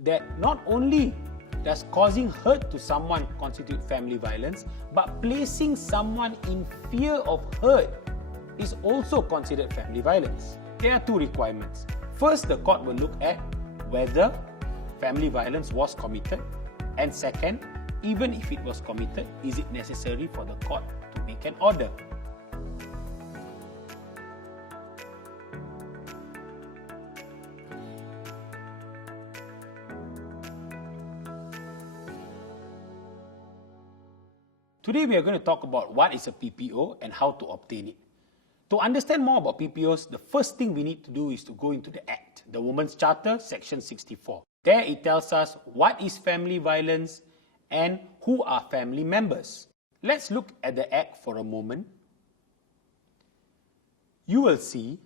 that not only does causing hurt to someone constitute family violence, but placing someone in fear of hurt is also considered family violence. There are two requirements. First, the court will look at whether family violence was committed, and second, even if it was committed, is it necessary for the court to make an order? Today we are going to talk about what is a PPO and how to obtain it. To understand more about PPOs, the first thing we need to do is to go into the Act, the Women's Charter, Section 64. There it tells us what is family violence and who are family members. Let's look at the Act for a moment. You will see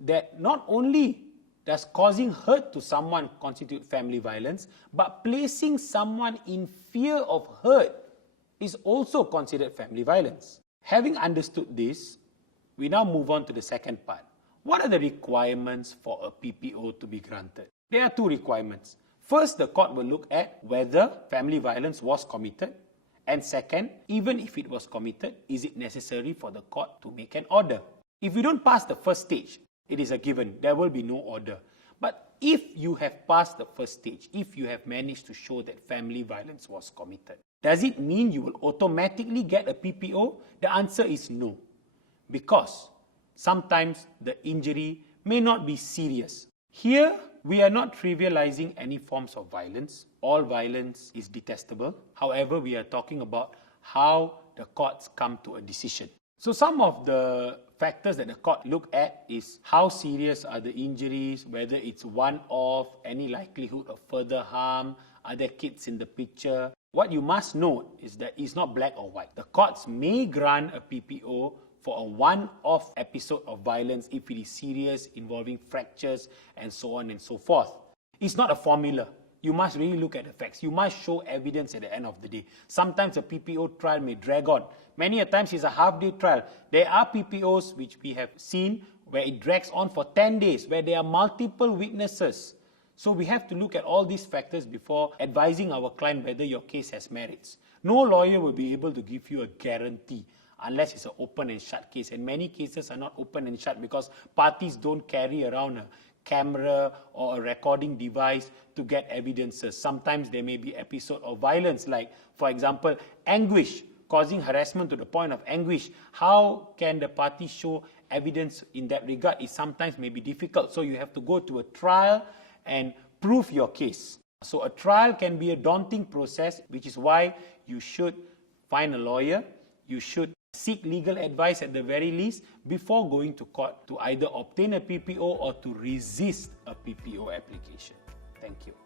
that not only does causing hurt to someone constitute family violence, but placing someone in fear of hurt is also considered family violence. Having understood this, we now move on to the second part. What are the requirements for a PPO to be granted? There are two requirements. First, the court will look at whether family violence was committed, and second, even if it was committed, is it necessary for the court to make an order? If you don't pass the first stage, it is a given, there will be no order. But if you have passed the first stage, if you have managed to show that family violence was committed, does it mean you will automatically get a PPO? The answer is no. Because sometimes the injury may not be serious. Here, we are not trivializing any forms of violence. All violence is detestable. However, we are talking about how the courts come to a decision. So some of the factors that the court look at is how serious are the injuries, whether it's one-off, any likelihood of further harm, are there kids in the picture. What you must note is that it's not black or white. The courts may grant a PPO for a one-off episode of violence if it is serious, involving fractures and so on and so forth. It's not a formula. You must really look at the facts. You must show evidence at the end of the day. Sometimes a PPO trial may drag on. Many a times it's a half-day trial. There are PPOs which we have seen where it drags on for 10 days, where there are multiple witnesses. So we have to look at all these factors before advising our client whether your case has merits. No lawyer will be able to give you a guarantee unless it's an open and shut case. And many cases are not open and shut because parties don't carry around a camera or a recording device to get evidences. Sometimes there may be episode of violence, like, for example, anguish, causing harassment to the point of anguish. How can the party show evidence in that regard? It sometimes may be difficult. So you have to go to a trial and prove your case. So a trial can be a daunting process, which is why you should find a lawyer. You should seek legal advice at the very least before going to court to either obtain a PPO or to resist a PPO application. Thank you.